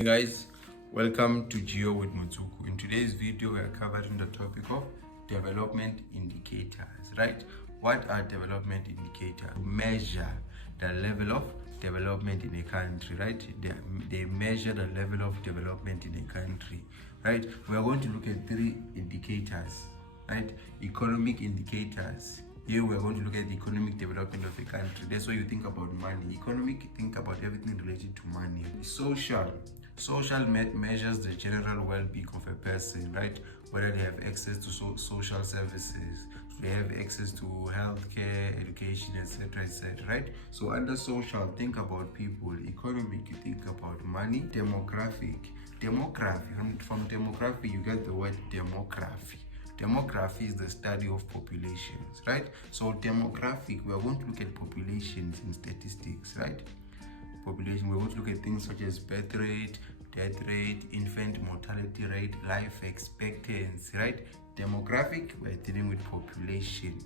Hey guys, welcome to Geo with Mutsuku. In today's video, we are covering the topic of development indicators, right? What are development indicators? Measure the level of development in a country, right? They measure the level of development in a country, right? We are going to look at three indicators, right? Economic indicators. Here we are going to look at the economic development of a country. That's why you think about money. Economic, think about everything related to money. Social measures the general well-being of a person, right? Whether they have access to social services, they have access to healthcare, education, etc., etc., right? So under social, think about people. Economic, you think about money. Demography, from demography, you get the word demography. Demography is the study of populations, right? So demographic, we are going to look at populations in statistics, right? Population, we're going to look at things such as birth rate, death rate, infant mortality rate, life expectancy, right? Demographic, we're dealing with population.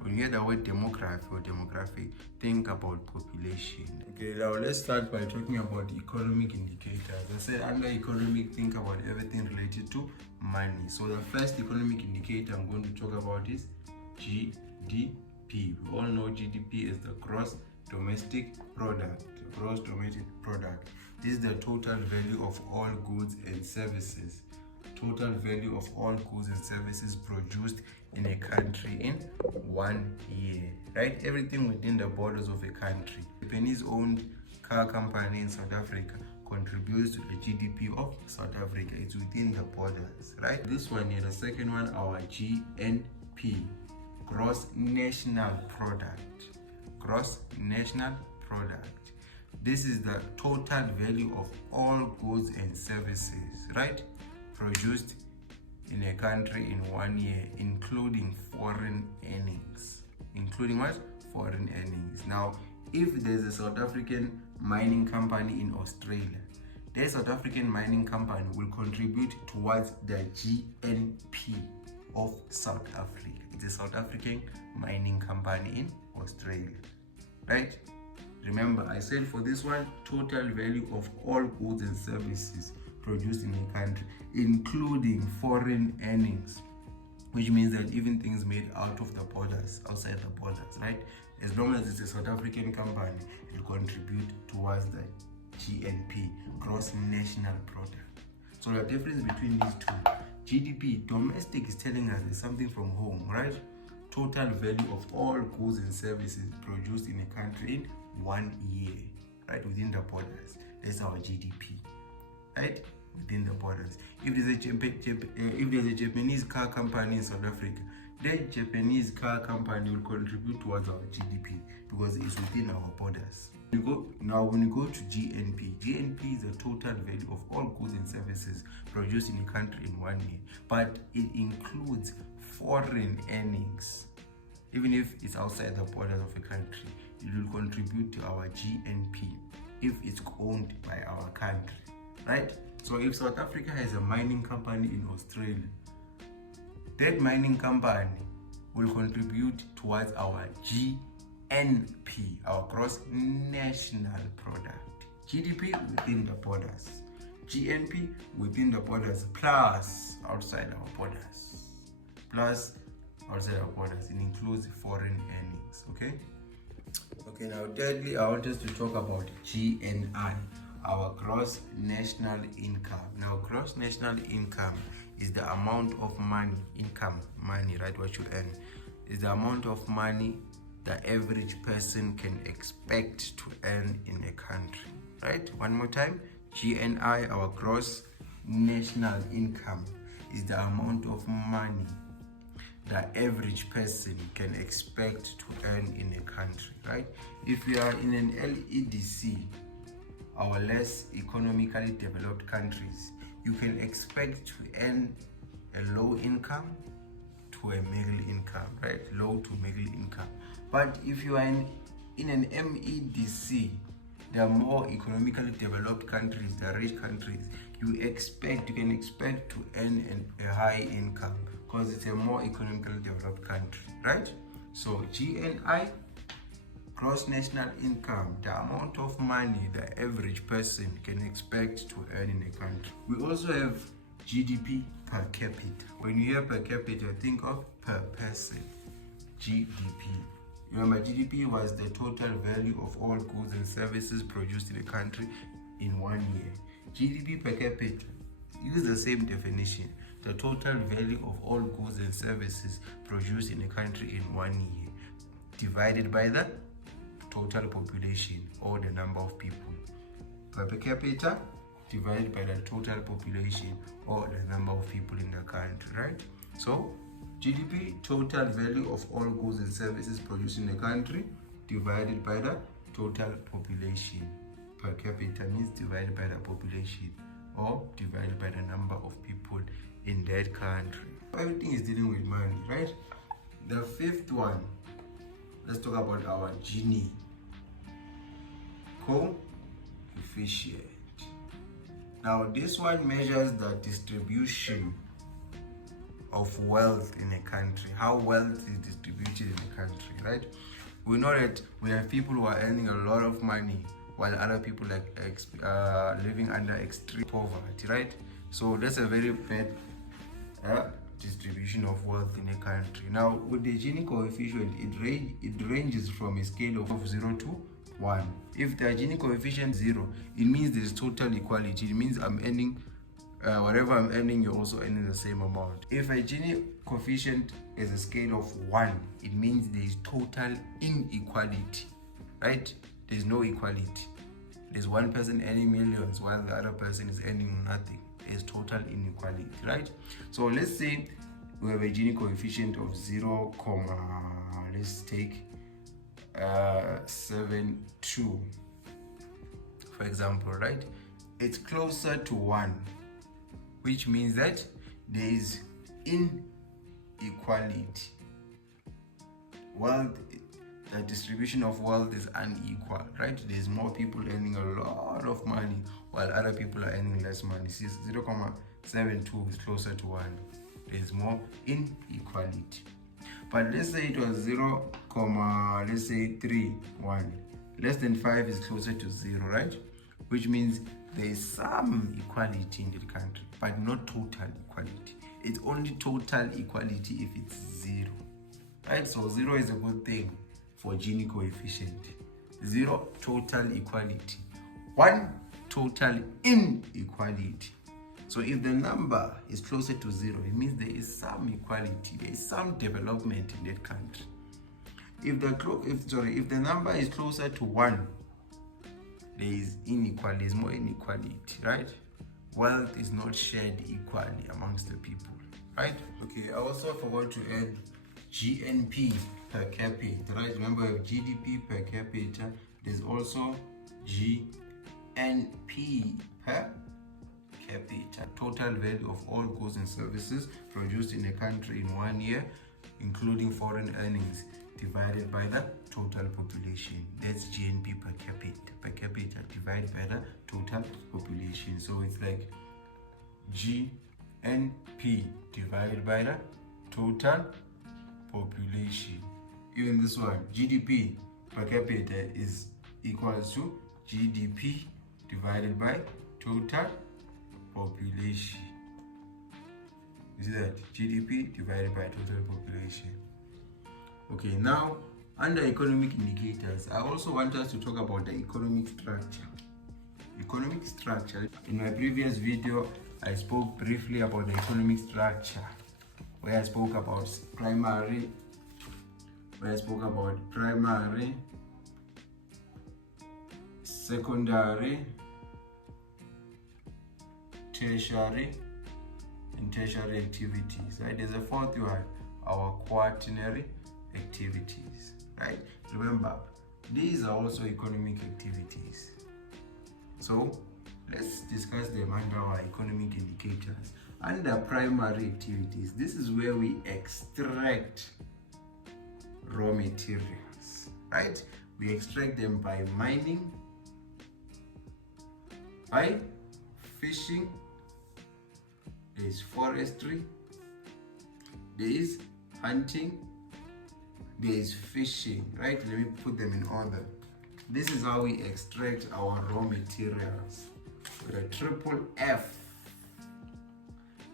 When you hear the word demography or demographic, think about population. Okay, now let's start by talking about economic indicators. I said under economic, think about everything related to money. So the first economic indicator I'm going to talk about is GDP. We all know GDP is the gross domestic product. This is the total value of all goods and services. Total value of all goods and services produced in a country in 1 year, right? Everything within the borders of a country. Japanese-owned car company in South Africa contributes to the GDP of South Africa. It's within the borders, right? This one here, the second one, our GNP, gross national product. Gross national product. This is the total value of all goods and services, right, produced in a country in 1 year, including foreign earnings. Including what? Foreign earnings. Now, if there's a South African mining company in Australia, that South African mining company will contribute towards the GNP of South Africa. It's a South African mining company in Australia, right? Remember, I said for this one, total value of all goods and services produced in a country, including foreign earnings, which means that even things made out of the borders, outside the borders, right? As long as it's a South African company, it will contribute towards the GNP, gross national product. So the difference between these two, GDP, domestic, is telling us there's something from home, right? Total value of all goods and services produced in a country in 1 year, right, within the borders. That's our GDP, right, within the borders. If there's a Japanese car company in South Africa, that Japanese car company will contribute towards our GDP because it's within our borders. When you go to GNP is the total value of all goods and services produced in a country in 1 year, but it includes foreign earnings. Even if it's outside the borders of a country, it will contribute to our GNP if it's owned by our country, right? So if South Africa has a mining company in Australia, that mining company will contribute towards our GNP, our gross national product. GDP within the borders, GNP within the borders, plus outside our borders. It includes foreign earnings. Okay, now thirdly, I want us to talk about GNI, our gross national income. Now, gross national income is the amount of money, right, what you earn, is the amount of money the average person can expect to earn in a country, right? One more time, GNI, our gross national income, is the amount of money the average person can expect to earn in a country, right? If you are in an LEDC, our less economically developed countries, you can expect to earn a low income to a middle income, right? Low to middle income. But if you are in an MEDC, the more economically developed countries, the rich countries, you can expect to earn a high income because it's a more economically developed country, right? So GNI, gross national income, the amount of money the average person can expect to earn in a country. We also have GDP per capita. When you hear per capita, think of per person. GDP. Remember, GDP was the total value of all goods and services produced in a country in 1 year. GDP per capita, use the same definition. The total value of all goods and services produced in a country in 1 year, divided by the total population or the number of people. Per capita divided by the total population or the number of people in the country, right? So GDP, total value of all goods and services produced in the country, divided by the total population. Per capita means divided by the population or divided by the number of people in that country. Everything is dealing with money, right? The fifth one, let's talk about our Gini coefficient. Now this one measures the distribution of wealth in a country, how wealth is distributed in a country, right? We know that we have people who are earning a lot of money while other people living under extreme poverty, right? So that's a very bad distribution of wealth in a country. Now with the Gini coefficient, it ranges from a scale of 0 to 1. If the Gini coefficient is 0, it means there's total equality. It means I'm earning whatever I'm earning, you're also earning the same amount. If a Gini coefficient is a scale of 1, it means there is total inequality, right? There's no equality. There's one person earning millions while the other person is earning nothing. There's total inequality, right? So let's say we have a Gini coefficient of 0, let's take 72, for example, right? It's closer to 1, which means that there is inequality. Wealth, the distribution of wealth is unequal, right? There's more people earning a lot of money while other people are earning less money. See, 0.72 is closer to 1. There's more inequality. But let's say it was 0.31. Less than 5 is closer to 0, right? Which means there is some equality in the country, but not total equality. It's only total equality if it's 0, right? So 0 is a good thing for Gini coefficient. 0, total equality. 1, total inequality. So if the number is closer to 0, it means there is some equality, there is some development in that country. If the number is closer to 1, there is inequality, there is more inequality, right? Wealth is not shared equally amongst the people, right? Okay, I also forgot to add GNP per capita, right? Remember, we have GDP per capita. There's also GNP per capita, total value of all goods and services produced in a country in 1 year, including foreign earnings, divided by the total population. That's GNP per capita divided by the total population. So it's like GNP divided by the total population. Even this one, GDP per capita is equals to GDP divided by total population. You see that? GDP divided by total population. Okay, now under economic indicators, I also want us to talk about the economic structure. Economic structure. In my previous video, I spoke briefly about the economic structure, where I spoke about primary, secondary, tertiary, and tertiary activities, right? There's a fourth one, our quaternary activities, right? Remember, these are also economic activities. So let's discuss them under our economic indicators. Under primary activities, this is where we extract raw materials, right? We extract them by mining, by fishing, there is forestry, there is hunting, there is fishing, right? Let me put them in order. This is how we extract our raw materials with a triple F,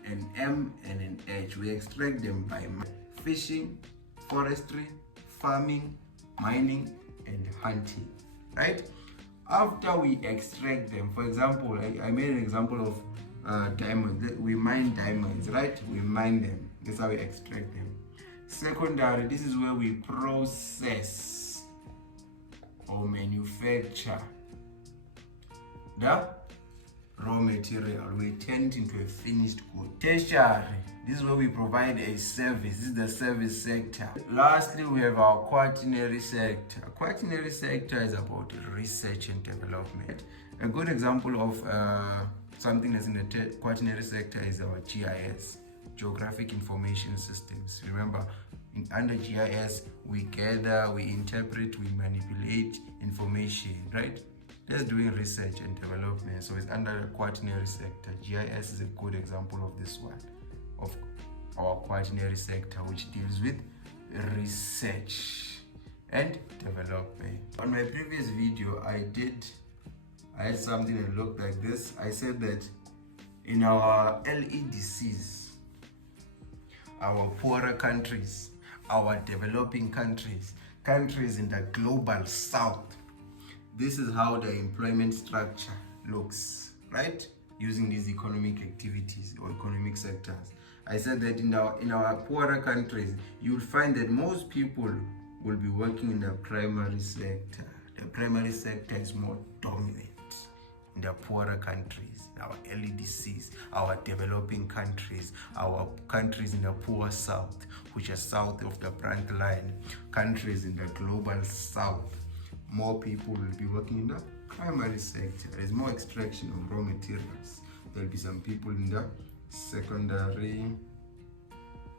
an M, and an H. We extract them by fishing, forestry, farming, mining, and hunting, right? After we extract them, for example, I made an example of diamonds. We mine diamonds, right? We mine them. That's how we extract them. Secondary, this is where we process or manufacture the raw material. We turn it into a finished good. Tertiary, this is where we provide a service. This is the service sector. Lastly, we have our quaternary sector. Quaternary sector is about research and development. A good example of something that's in the quaternary sector is our GIS, Geographic Information Systems. Remember, under GIS, we gather, we interpret, we manipulate information, right? That's doing research and development, so it's under the quaternary sector. GIS is a good example of this one, of our quaternary sector, which deals with research and development. On my previous video, I had something that looked like this. I said that in our LEDCs, our poorer countries, our developing countries, countries in the global south, this is how the employment structure looks, right? Using these economic activities or economic sectors. I said that in our poorer countries, you'll find that most people will be working in the primary sector. The primary sector is more dominant in the poorer countries, our LEDCs, our developing countries, our countries in the poor south, which are south of the front line, countries in the global south. More people will be working in the primary sector. There's more extraction of raw materials. There'll be some people in the secondary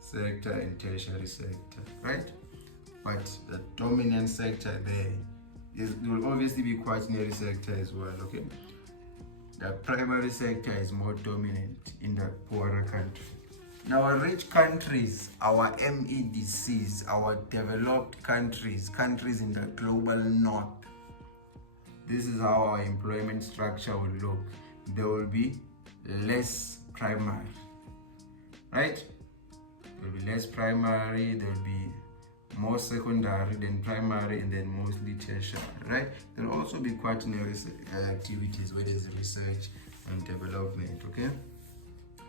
sector and tertiary sector, right? But the dominant sector there will obviously be quaternary sector as well, okay? The primary sector is more dominant in the poorer country. In our rich countries, our MEDCs, our developed countries, countries in the global north, this is how our employment structure will look. There will be less primary, right? There will be less primary, there will be more secondary than primary, and then mostly tertiary, right? There will also be quaternary activities where there's research and development, okay?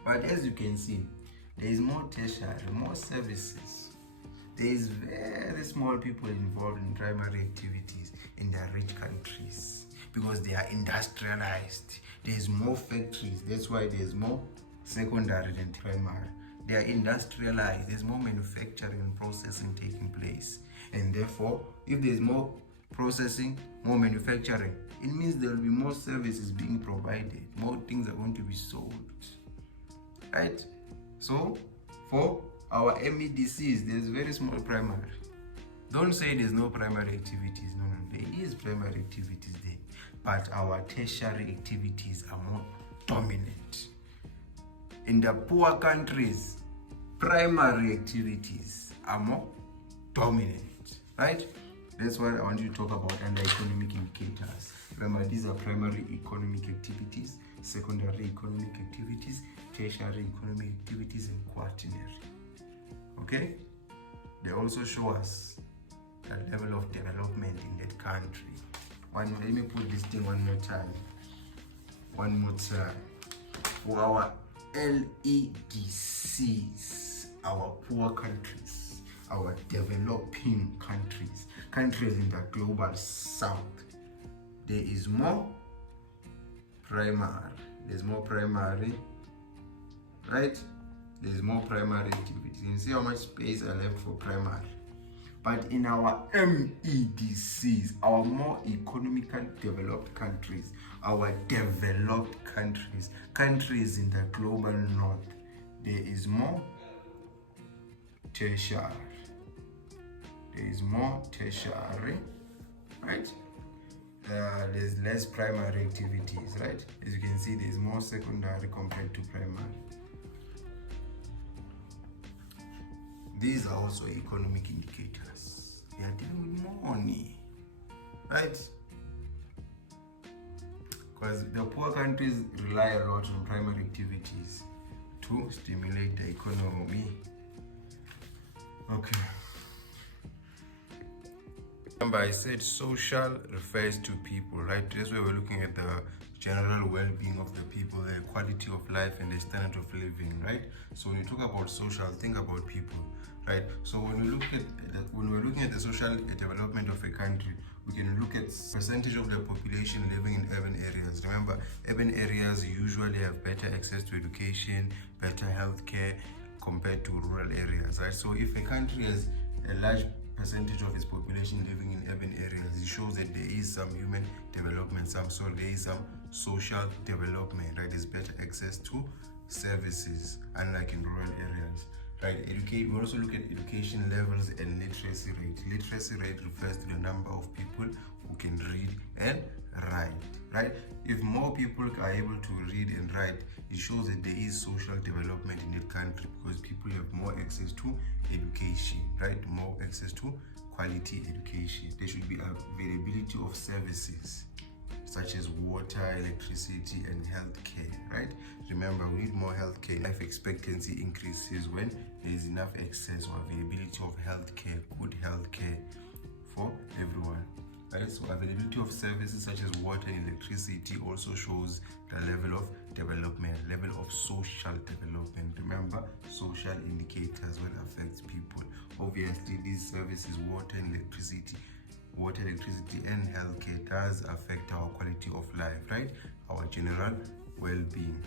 But as you can see, there is more tertiary, more services. There is very small people involved in primary activities in the rich countries because they are industrialized. There's more factories. That's why there's more secondary than primary. They are industrialized. There's more manufacturing and processing taking place. And therefore, if there's more processing, more manufacturing, it means there will be more services being provided. More things are going to be sold, right? So, for our MEDCs, there's very small primary. Don't say there's no primary activities. No, there is primary activities there. But our tertiary activities are more dominant. In the poor countries, primary activities are more dominant, right? That's what I want you to talk about under economic indicators. Remember, these are primary economic activities, secondary economic activities, tertiary economic activities, and quaternary. Okay? They also show us the level of development in that country. Let me put this thing one more time. One more time. For our LEDCs, our poor countries, our developing countries, countries in the global south, there is more primary. There's more primary, right? There's more primary activities. You can see how much space I left for primary. But in our MEDCs, our more economically developed countries, our developed countries, countries in the global north, there is more tertiary. There is more tertiary, right? There's less primary activities, right? As you can see, there's more secondary compared to primary. These are also economic indicators. They are dealing with money, right? Because the poor countries rely a lot on primary activities to stimulate the economy. Okay. Remember, I said social refers to people, right? That's where we're looking at the general well-being of the people, the quality of life and the standard of living, right? So when you talk about social, think about people, right? So when we're looking at the social development of a country, we can look at percentage of the population living in urban areas. Remember, urban areas usually have better access to education, better healthcare compared to rural areas, right? So if a country has a large percentage of its population living in urban areas, it shows that there is some human development, there is some social development, right? There's better access to services, unlike in rural areas, right? We also look at education levels and literacy rate. Literacy rate refers to the number of people who can read and write, right? If more people are able to read and write, it shows that there is social development in that country because people have more access to education, right? More access to quality education. There should be availability of services such as water, electricity, and healthcare, right? Remember, we need more healthcare. Life expectancy increases when there is enough access or availability of healthcare, good healthcare for everyone. Right? So availability of services such as water and electricity also shows the level of development, level of social development. Remember, social indicators will affect people. Obviously, these services, water, electricity, and healthcare does affect our quality of life, right? Our general well-being,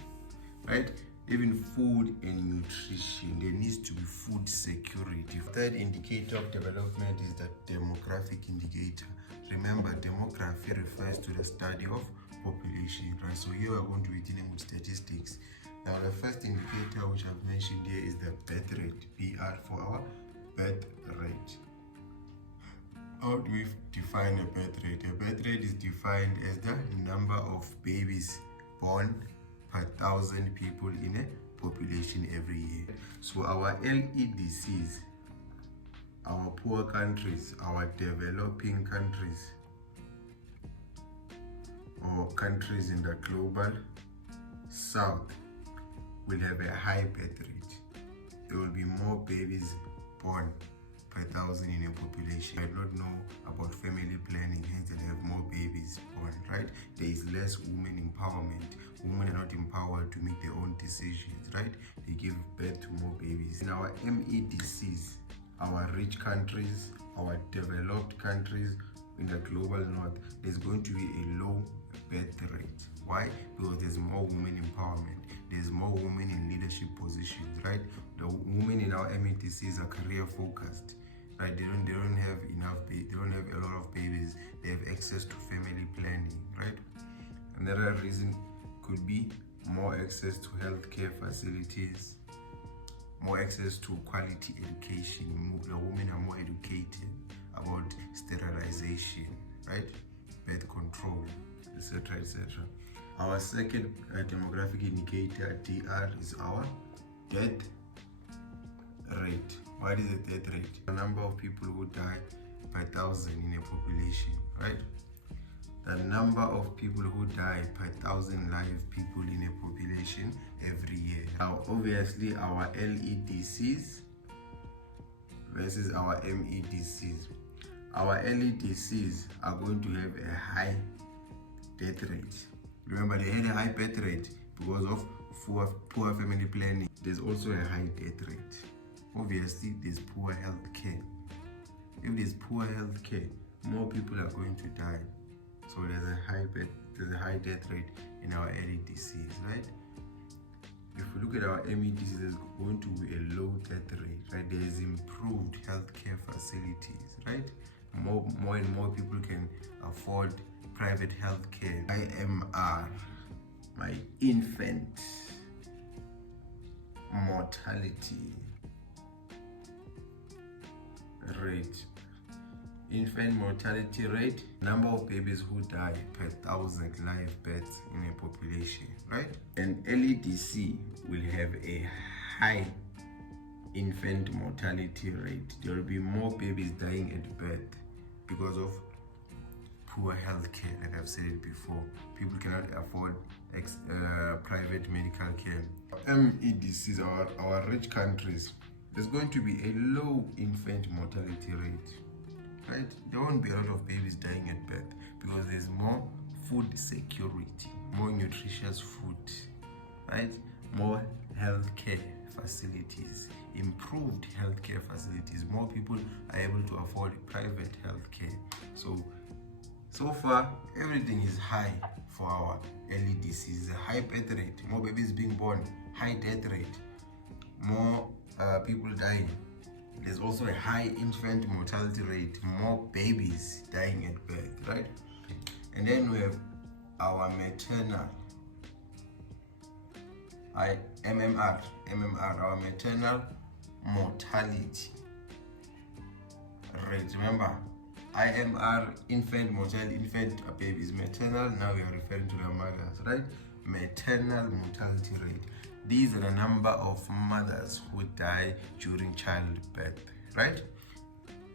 right? Even food and nutrition, there needs to be food security. Third indicator of development is the demographic indicator. Remember, demography refers to the study of population, right? So here we're going to be dealing with statistics. Now, the first indicator which I've mentioned here is the birth rate, BR for our birth rate. How do we define a birth rate? A birth rate is defined as the number of babies born per 1,000 people in a population every year. So our LEDCs, our poor countries, our developing countries, or countries in the global south will have a high birth rate. There will be more babies born per 1,000 in a population. I don't know about family planning, hence they have more babies born, right? There is less women empowerment. Women are not empowered to make their own decisions, right? They give birth to more babies. In our MEDCs, our rich countries, our developed countries in the global north, there's going to be a low birth rate. Why? Because there's more women empowerment. There's more women in leadership positions, right? The women in our MEDCs are career focused, right? They don't have enough. They don't have a lot of babies. They have access to family planning, right? Another reason could be more access to healthcare facilities, more access to quality education. The women are more educated about sterilization, right? Birth control, etc., etc. Our second demographic indicator, DR, is our death rate. What is the death rate? The number of people who die per 1,000 in a population, right? The number of people who die per 1,000 live people in a population every year. Now, obviously, our LEDCs versus our MEDCs. Our LEDCs are going to have a high death rate. Remember, they had a high birth rate because of poor family planning. There's also a high death rate. Obviously, there's poor health care. If there's poor health care, more people are going to die. So there's a high death rate in our LEDCs, right? If we look at our MEDCs, there's going to be a low death rate, right? There's improved healthcare facilities, right? More and more people can afford private healthcare. IMR, my infant mortality rate. Infant mortality rate, number of babies who die per 1,000 live births in a population, right? And LEDC will have a high infant mortality rate. There will be more babies dying at birth because of poor healthcare. Like I've said it before, people cannot afford private medical care. MEDCs, our rich countries, there's going to be a low infant mortality rate, right? There won't be a lot of babies dying at birth because there's more food security, more nutritious food, right? More healthcare facilities, improved healthcare facilities. More people are able to afford private healthcare. So far, everything is high for our early disease. A high birth rate, more babies being born, high death rate, more people dying. There's also a high infant mortality rate, more babies dying at birth, right? And then we have our maternal, MMR, our maternal mortality rate. Remember, IMR, infant mortality, infant babies, maternal, now we are referring to the mothers, right? Maternal mortality rate. These are the number of mothers who die during childbirth, right?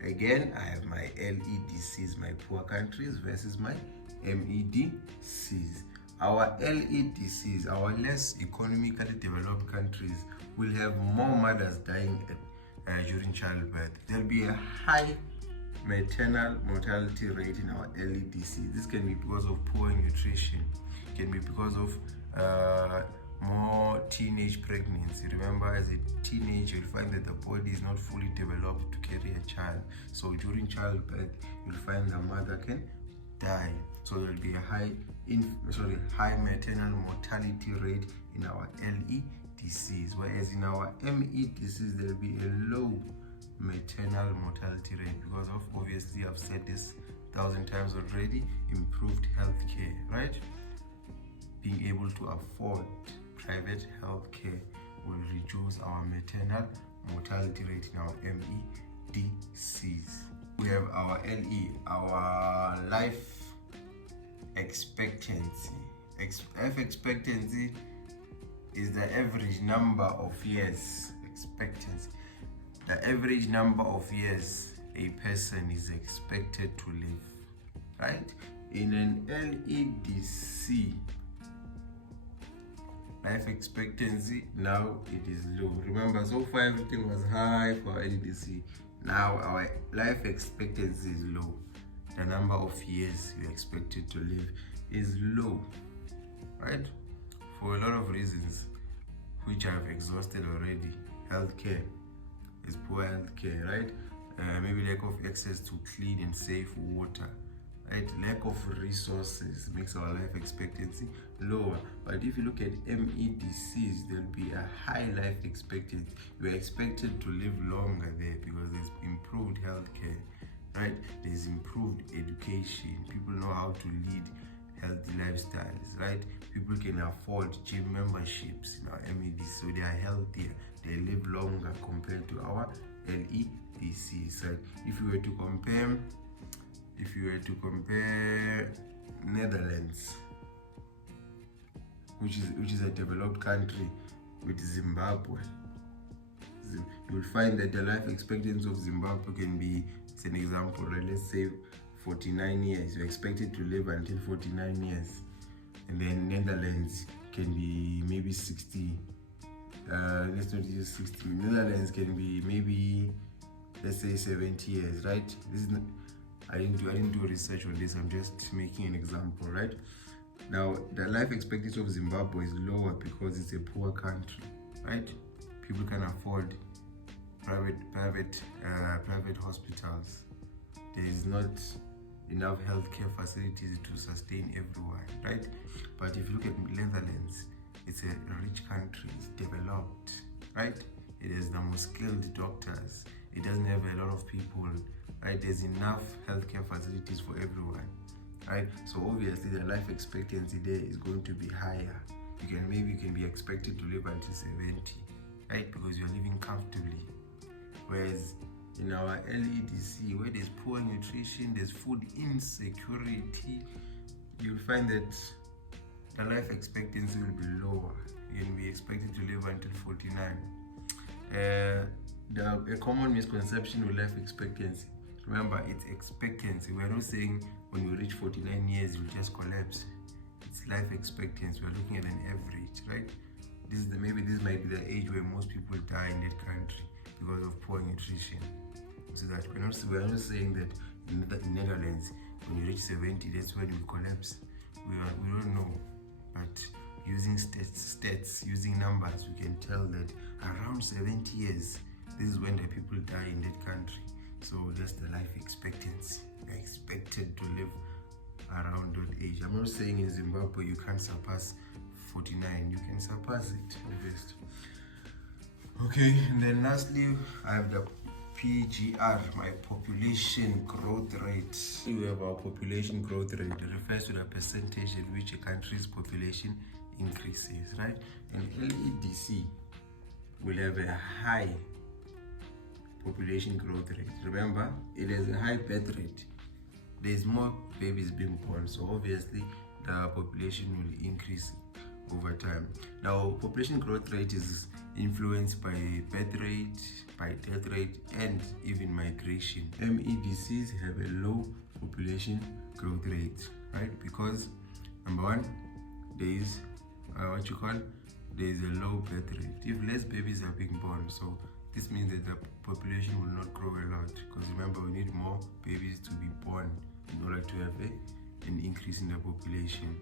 Again, I have my LEDCs, my poor countries, versus my MEDCs. Our LEDCs, our less economically developed countries, will have more mothers dying during childbirth. There'll be a high maternal mortality rate in our LEDC. This can be because of poor nutrition. It can be because of more teenage pregnancy. Remember, as a teenager, you'll find that the body is not fully developed to carry a child. So during childbirth, you'll find the mother can die. So there'll be a high maternal mortality rate in our LEDCs, whereas in our MEDCs, there'll be a low maternal mortality rate because of, obviously, I've said this 1,000 times already, improved healthcare, right? Being able to afford private healthcare will reduce our maternal mortality rate in our MEDCs. We have our LE, our life expectancy. Life expectancy is the average number of years expectancy. The average number of years a person is expected to live, right? In an LEDC, life expectancy, now it is low. Remember, so far everything was high for LEDC. Now our life expectancy is low. The number of years you're expected to live is low, right? For a lot of reasons, which I've exhausted already. Healthcare is poor healthcare, right? Maybe lack of access to clean and safe water, right? Lack of resources makes our life expectancy lower. But if you look at MEDCs, there'll be a high life expectancy. You're expected to live longer there because there's improved healthcare, right? There's improved education. People know how to lead healthy lifestyles, right? People can afford gym memberships in our MEDC, so they are healthier. They live longer compared to our LEDCs. Right? If you were to compare Netherlands, which is a developed country, with Zimbabwe, you'll find that the life expectancy of Zimbabwe can be, as an example, right? Let's say 49 years. You're expected to live until 49 years. And then Netherlands can be maybe 60. Let's not use 60. Netherlands can be maybe, let's say, 70 years, right? This is not, I didn't do research on this. I'm just making an example, right? Now, the life expectancy of Zimbabwe is lower because it's a poor country, right? People can afford private hospitals. There is not enough healthcare facilities to sustain everyone, right? But if you look at Netherlands, it's a rich country, it's developed, right? It has the most skilled doctors. It doesn't have a lot of people, right? There's enough healthcare facilities for everyone, right? So obviously the life expectancy there is going to be higher. You can be expected to live until 70, right? Because you're living comfortably. Whereas in our LEDC, where there's poor nutrition, there's food insecurity, you'll find that the life expectancy will be lower. You can be expected to live until 49. A common misconception with life expectancy. Remember, it's expectancy. We're not saying when you reach 49 years you'll just collapse. It's life expectancy. We're looking at an average, right? Maybe this might be the age where most people die in that country because of poor nutrition. So that we're not saying that in the Netherlands when you reach 70 that's when you collapse. We don't know, but using stats, using numbers, we can tell that around 70 years, this is when the people die in that country. So that's the life expectancy. They're expected to live around that age. I'm not saying in Zimbabwe you can't surpass 49. You can surpass it, obviously. Okay, and then lastly, I have the PGR, my population growth rate. We have our population growth rate. It refers to the percentage in which a country's population increases, right? And LEDC will have a high population growth rate. Remember, it has a high birth rate. There's more babies being born, so obviously the population will increase over time. Now, population growth rate is influenced by birth rate, by death rate, and even migration. MEDCs have a low population growth rate, right? Because number one, there is there is a low birth rate. If less babies are being born, so this means that the population will not grow a lot. Because remember, we need more babies to be born in order to have an increase in the population.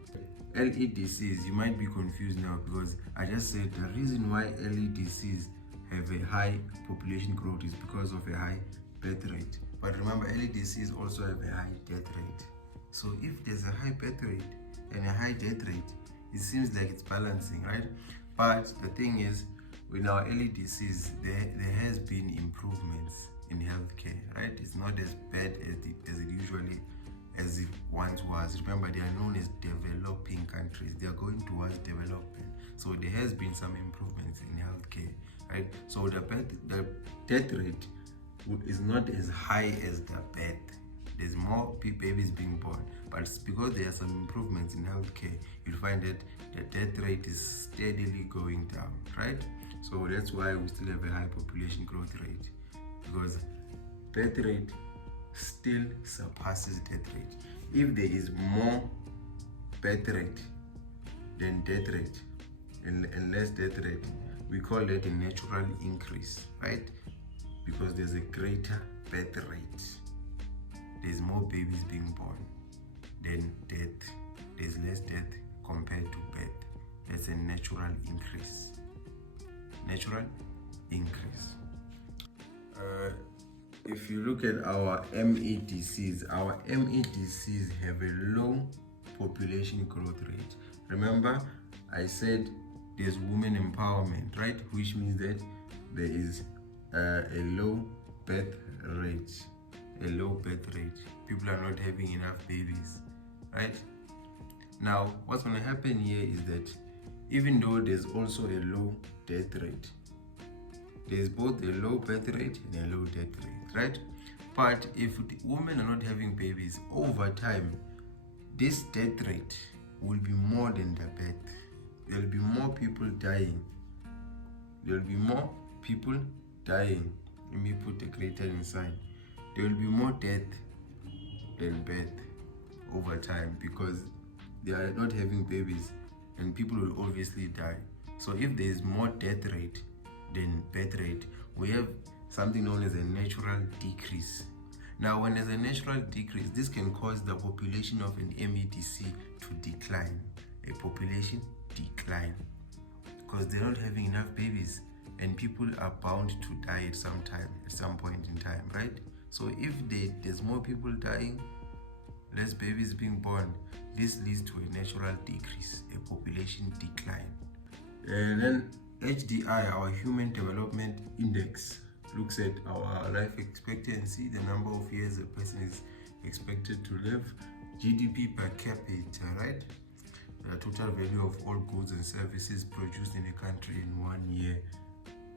LEDCs, you might be confused now because I just said the reason why LEDCs have a high population growth is because of a high birth rate. But remember, LEDCs also have a high death rate. So if there's a high birth rate and a high death rate, it seems like it's balancing, right? But the thing is, with our LEDCs, there has been improvements in healthcare, right? It's not as bad as it once was. Remember, they are known as developing countries. They are going towards development. So there has been some improvements in healthcare, right? So the death rate is not as high as the birth. There's more babies being born, but it's because there are some improvements in healthcare. You'll find that the death rate is steadily going down, right? So that's why we still have a high population growth rate, because birth rate still surpasses death rate. If there is more birth rate than death rate and less death rate, we call that a natural increase, right? Because there's a greater birth rate. There's more babies being born than death. There's less death compared to birth. That's a natural increase. Natural increase. If you look at our MEDCs have a low population growth rate. Remember, I said there's women empowerment, right? Which means that there is a low birth rate. People are not having enough babies, right? Now, what's going to happen here is that even though there's also a low death rate, there's both a low birth rate and a low death rate, right? But if the women are not having babies, over time, this death rate will be more than the birth. There will be more people dying. Let me put a greater inside. There will be more death than birth over time because they are not having babies and people will obviously die. So if there is more death rate than birth rate, we have something known as a natural decrease. Now, when there's a natural decrease, this can cause the population of an MEDC to decline. A population decline because they're not having enough babies and people are bound to die at some point in time, right? So if there's more people dying, less babies being born, this leads to a natural decrease, a population decline. And then HDI, our Human Development Index, looks at our life expectancy, the number of years a person is expected to live, GDP per capita, right? The total value of all goods and services produced in a country in 1 year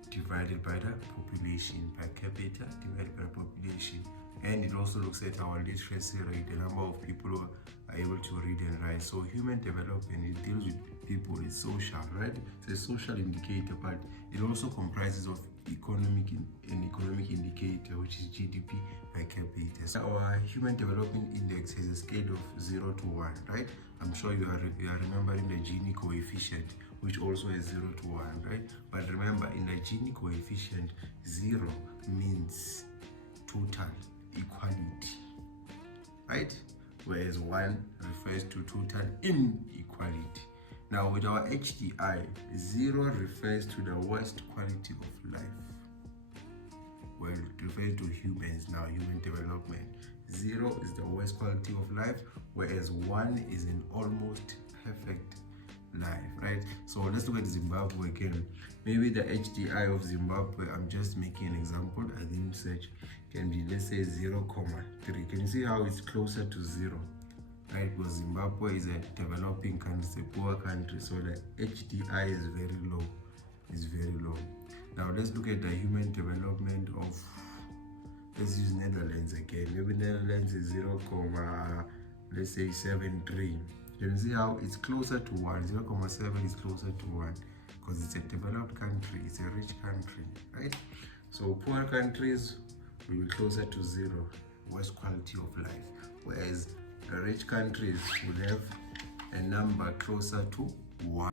divided by the population, per capita divided by population. And it also looks at our literacy rate, the number of people who are able to read and write. So human development, it deals with people, it's social, right? It's a social indicator, but it also comprises of an economic indicator, which is GDP per capita. So our human development index has a scale of 0 to 1, right? I'm sure you are remembering the Gini coefficient, which also has 0 to 1, right? But remember, in the Gini coefficient, 0 means total equality, right? Whereas 1 refers to total inequality. Now with our HDI, 0 refers to the worst quality of life. Well, it refers to humans now, human development. 0 is the worst quality of life, whereas 1 is an almost perfect life, right? So let's look at Zimbabwe again. Maybe the HDI of Zimbabwe, I'm just making an example, I didn't search, can be, let's say 0.3. Can you see how it's closer to 0? Right, because Zimbabwe is a developing country, it's a poor country, so the HDI is very low. It's very low. Now let's look at the human development of, let's use Netherlands again. Maybe Netherlands is 0, let's say 7.3. You can see how it's closer to 1. 0.7 is closer to 1 because it's a developed country, it's a rich country, right? So poor countries will be closer to 0, worst quality of life, whereas the rich countries will have a number closer to 1.